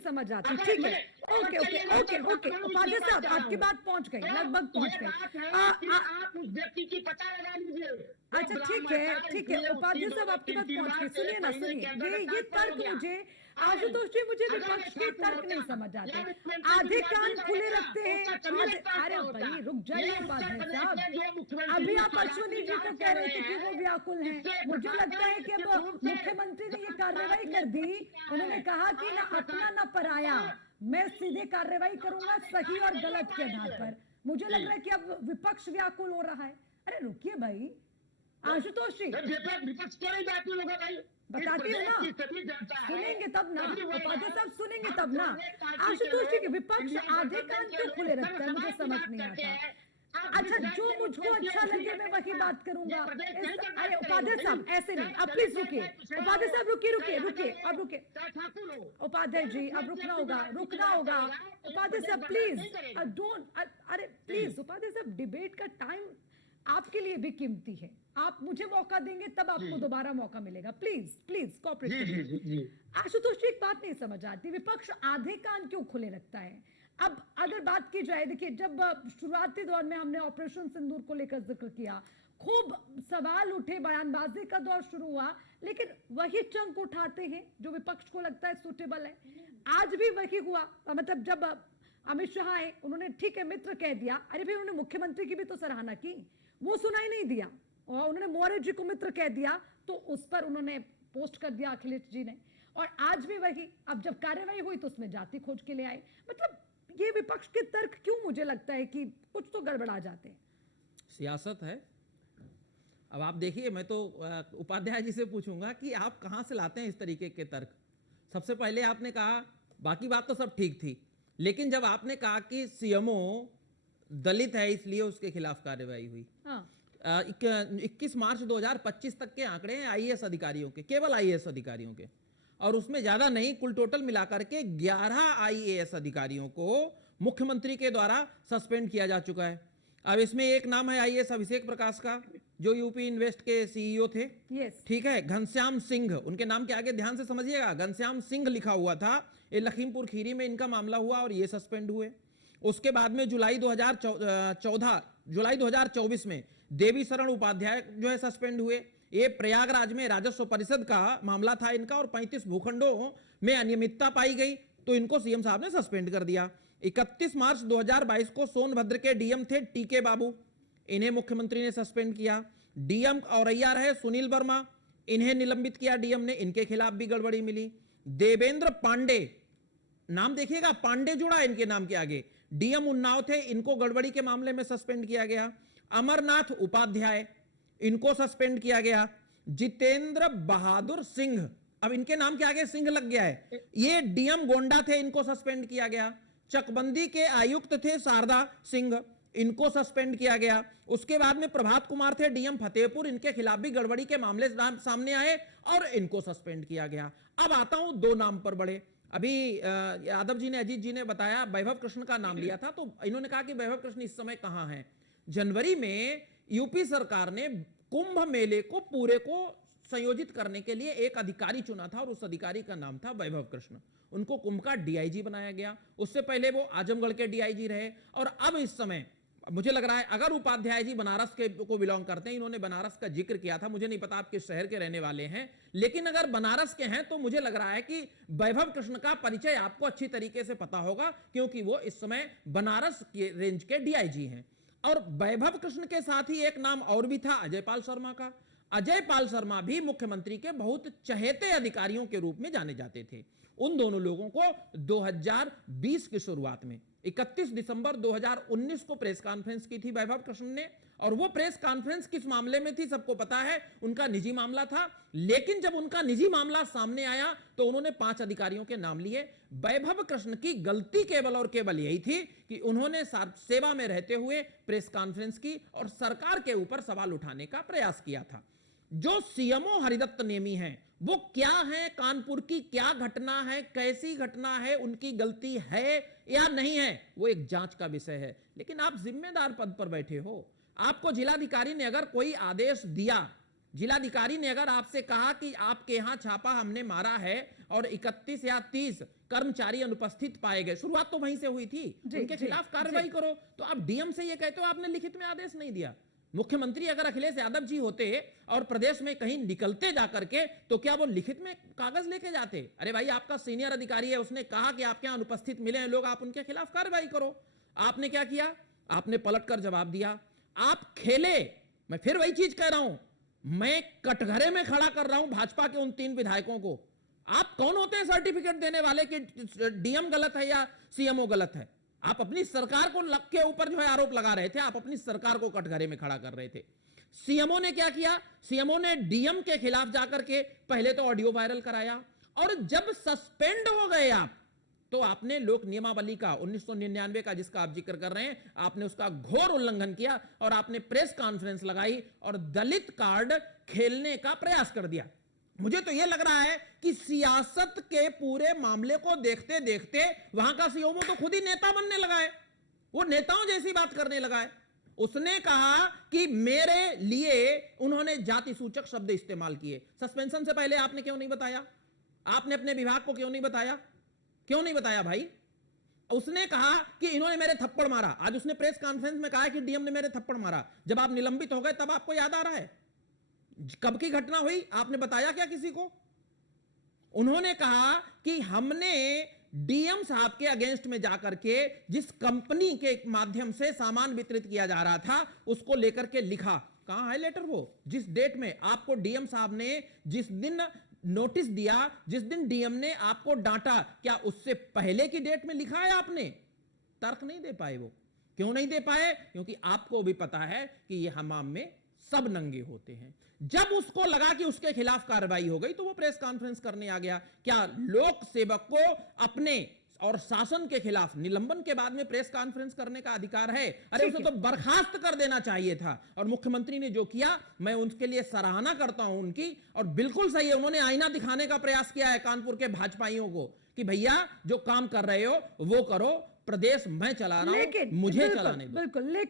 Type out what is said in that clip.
समझ आती, ठीक है, okay okay okay okay, Upadhyay साहब आपकी बात पहुंच गई, लगभग पहुंच गई। आप उस व्यक्ति की पता लगा लीजिए। अच्छा ठीक है, उपाध्याय साहब आपकी बात पहुंच गई, सुनिए ना, सुनिए, ये तर्क मुझे, आशुतोष जी, मुझे विपक्ष के तर्क नहीं समझ आते। आधे कान खुले रखते हैं, अरे भाई रुक जाइए उपाध्याय साहब, अभी आप अश्वनी जी को कह रहे थे कि वो व्याकुल हैं। मुझे लगता है कि अब मुख्यमंत्री ने ये कार्रवाई कर दी, उन्होंने कहा कि ना अपना ना पराया, मैं सीधे कार्रवाई करूंगा सही और गलत के आधार पर। मुझे लग रहा है कि अब विपक्ष व्याकुल हो रहा है। अरे रुकिए भाई आशुतोष जी, विपक्ष क्यों नहीं जाती होगा भाई, बताती हूँ ना, सुनेंगे तब ना उपाध्याय साहब, सुनेंगे तब ना। आशुतोष जी के विपक्ष आधे कान क्यों खुले रखता है, मुझे समझ नहीं आता। अच्छा, जो मुझको अच्छा लगे मैं वही बात करूंगा। अरे उपाध्याय साहब ऐसे नहीं, अब प्लीज रुकिए, उपाध्याय साहब रुकिए, अब रुकिए उपाध्याय जी, अब रुकना होगा उपाध्याय साहब प्लीज, डोंट, अरे प्लीज उपाध्याय साहब, डिबेट का टाइम आपके लिए भी कीमती है, आप मुझे मौका देंगे तब आपको दोबारा मौका मिलेगा, प्लीज प्लीज कोऑपरेट कीजिए। आशुतोष जी, एक बात नहीं समझ आती, विपक्ष आधे कान क्यों खुले रखता है? अब अगर बात की जाए, देखिए जब शुरुआती दौर में हमने ऑपरेशन सिंदूर को लेकर जिक्र किया, खूब सवाल उठे, बयानबाजी का दौर शुरू हुआ, लेकिन वही चंक उठाते हैं जो विपक्ष को लगता है सूटेबल है। आज भी वही हुआ, मतलब जब अमित शाह आए, उन्होंने ठीक है मित्र कह दिया, अरे भाई उन्होंने मुख्यमंत्री की भी तो सराहना की, वो सुनाई नहीं दिया, और उन्होंने मौर्य जी को मित्र कह दिया तो उस पर उन्होंने पोस्ट कर दिया अखिलेश जी ने, और आज भी वही, अब जब कार्रवाई हुई तो उसमें जाति खोज के लिए आए। मतलब ये विपक्ष के तर्क क्यों, मुझे लगता है कि कुछ तो गड़बड़ा जाते हैं। सियासत है। अब आप देखिए, मैं तो उपाध्याय जी से पूछूंगा कि आप कहां से लाते हैं इस तरीके के तर्क। सबसे पहले आपने कहा, बाकी बात तो सब ठीक थी, लेकिन जब आपने कहा कि सीएमओ दलित है इसलिए उसके खिलाफ कार्रवाई हुई, 21 मार्च 2025 तक के आंकड़े हैं आईएएस अधिकारियों के, केवल आईएएस अधिकारियों के, और उसमें ज्यादा नहीं, कुल टोटल मिलाकर के 11 आईएएस अधिकारियों को मुख्यमंत्री के द्वारा सस्पेंड किया जा चुका है। अब इसमें एक नाम है आईएएस अभिषेक प्रकाश का, जो यूपी इन्वेस्ट के सीईओ थे, ठीक है, घनश्याम सिंह, उनके नाम के आगे ध्यान से समझिएगा, घनश्याम सिंह लिखा हुआ था, ये लखीमपुर खीरी में इनका मामला हुआ और ये सस्पेंड हुए। उसके बाद में जुलाई 2024 में देवी शरण उपाध्याय जो है सस्पेंड हुए। ये प्रयागराज में राजस्व परिषद का मामला था इनका, और 35 भूखंडों में अनियमितता पाई गई तो इनको सीएम साहब ने सस्पेंड कर दिया। 31 मार्च 2022 को सोनभद्र के डीएम थे टीके बाबू, इन्हें मुख्यमंत्री ने सस्पेंड किया। डीएम औरैया रहे सुनील वर्मा, इन्हें निलंबित किया डीएम ने, इनके खिलाफ भी गड़बड़ी मिली। देवेंद्र पांडे, नाम देखिएगा, पांडे जुड़ा इनके नाम के आगे, डीएम उन्नाव थे, इनको गड़बड़ी के मामले में सस्पेंड किया गया। अमरनाथ उपाध्याय, इनको सस्पेंड किया गया। जितेंद्र बहादुर सिंह, अब इनके नाम के आगे सिंह लग गया है, ये डीएम गोंडा थे, इनको सस्पेंड किया गया। चकबंदी के आयुक्त थे शारदा सिंह, इनको सस्पेंड किया गया। उसके बाद में प्रभात कुमार थे डीएम फतेहपुर, इनके खिलाफ भी गड़बड़ी के मामले सामने आए और इनको सस्पेंड किया गया। अब आता हूं दो नाम पर बढ़े। अभी यादव जी ने, अजीत जी ने बताया वैभव कृष्ण का नाम लिया था, तो इन्होंने कहा कि वैभव कृष्ण इस समय कहां हैं। जनवरी में यूपी सरकार ने कुंभ मेले को पूरे को संयोजित करने के लिए एक अधिकारी चुना था, और उस अधिकारी का नाम था वैभव कृष्ण। उनको कुंभ का डीआईजी बनाया गया। उससे पहले वो आजमगढ़ के डीआईजी रहे, और अब इस समय मुझे लग रहा है, अगर उपाध्याय जी बनारस के को बिलोंग करते हैं, इन्होंने बनारस का जिक्र किया था, मुझे नहीं पता आप किस शहर के रहने वाले हैं, लेकिन अगर बनारस के हैं तो मुझे लग रहा है कि वैभव कृष्ण का परिचय आपको अच्छी तरीके से पता होगा, क्योंकि वो इस समय बनारस के रेंज के डीआईजी हैं। और वैभव कृष्ण के साथ ही एक नाम और भी था, अजय पाल शर्मा का। अजय पाल शर्मा भी मुख्यमंत्री के बहुत चहेते अधिकारियों के रूप में जाने जाते थे। उन दोनों लोगों को 2020 की शुरुआत में 31 दिसंबर 2019 को प्रेस कॉन्फ्रेंस की थी वैभव कृष्ण ने, और वो प्रेस कॉन्फ्रेंस किस मामले में थी सबको पता है, उनका निजी मामला था। लेकिन जब उनका निजी मामला सामने आया तो उन्होंने 5 अधिकारियों के नाम लिए। वैभव कृष्ण की गलती केवल और केवल यही थी कि उन्होंने सेवा में रहते हुए प्रेस कॉन्फ्रेंस की और सरकार के ऊपर सवाल उठाने का प्रयास किया था। जो सीएमओ हरिदत्त नेमी हैं, वो क्या है, कानपुर की क्या घटना है, कैसी घटना है, उनकी गलती है या नहीं है, वो एक जांच का विषय है। लेकिन आप जिम्मेदार पद पर बैठे हो, आपको जिलाधिकारी ने अगर कोई आदेश दिया, जिलाधिकारी ने अगर आपसे कहा कि आपके यहां छापा हमने मारा है और 31 या 30 कर्मचारी अनुपस्थित पाए गए, शुरुआत तो वहीं से हुई थी, उनके खिलाफ कार्रवाई करो। तो आप डीएम से ये कहते हो आपने लिखित में आदेश नहीं दिया। मुख्यमंत्री अगर अखिलेश यादव जी होते और प्रदेश में कहीं निकलते जाकर के, तो क्या वो लिखित में कागज लेके जाते? अरे भाई, आपका सीनियर अधिकारी है, उसने कहा कि आपके यहां अनुपस्थित मिले हैं लोग, आप उनके खिलाफ कार्रवाई करो। आपने क्या किया? आपने पलटकर जवाब दिया। आप खेले, मैं फिर वही चीज कह रहा हूं, मैं कटघरे में खड़ा कर रहा हूं भाजपा के उन 3 विधायकों को। आप कौन होते हैं सर्टिफिकेट देने वाले कि डीएम गलत है या सीएमओ गलत है? आप अपनी सरकार को लग के ऊपर जो है आरोप लगा रहे थे, आप अपनी सरकार को कटघरे में खड़ा कर रहे थे। सीएमओ ने क्या किया? सीएमओ ने डीएम के खिलाफ जाकर के पहले तो ऑडियो वायरल कराया, और जब सस्पेंड हो गए आप, तो आपने लोक नियमावली का 1999 का जिसका आप जिक्र कर रहे हैं, आपने उसका घोर उल्लंघन किया और आपने प्रेस कॉन्फ्रेंस लगाई और दलित कार्ड खेलने का प्रयास कर दिया। मुझे तो यह लग रहा है कि सियासत के पूरे मामले को देखते देखते वहां का सीएमओ तो खुद ही नेता बनने लगा है, वो नेताओं जैसी बात करने लगा है। उसने कहा कि मेरे लिए उन्होंने जाति सूचक शब्द इस्तेमाल किए। सस्पेंशन से पहले आपने क्यों नहीं बताया? आपने अपने विभाग को क्यों नहीं बताया? क्यों नहीं बताया भाई? उसने कहा कि इन्होंने मेरे थप्पड़ मारा। आज उसने प्रेस कॉन्फ्रेंस में कहा कि डीएम ने मेरे थप्पड़ मारा। जब आप निलंबित हो गए तब आपको याद आ रहा है? कब की घटना हुई? आपने बताया क्या किसी को? उन्होंने कहा कि हमने डीएम साहब के अगेंस्ट में जाकर के जिस कंपनी के माध्यम से सामान वितरित किया जा रहा था उसको लेकर के लिखा। कहां है लेटर? वो जिस डेट में आपको डीएम साहब ने जिस दिन नोटिस दिया, जिस दिन डीएम ने आपको डांटा, क्या उससे पहले की डेट में लिखा है आपने? तर्क नहीं दे पाए। वो क्यों नहीं दे पाए? क्योंकि आपको भी पता है कि ये हमाम में सब नंगे होते हैं। जब उसको लगा कि उसके खिलाफ कार्रवाई हो गई तो वो प्रेस कॉन्फ्रेंस करने आ गया। क्या लोक सेवक को अपने और शासन के खिलाफ निलंबन के बाद में प्रेस कॉन्फ्रेंस करने का अधिकार है? अरे उसे तो बर्खास्त कर देना चाहिए था। और मुख्यमंत्री ने जो किया, मैं उनके लिए सराहना करता हूं उनकी, और बिल्कुल सही है, उन्होंने आईना दिखाने का प्रयास किया है कानपुर के भाजपाइयों को कि भैया जो काम कर रहे हो वो करो, प्रदेश मैं चला रहा हूं, मुझे चलाने दो। बिल्कुल, लेकिन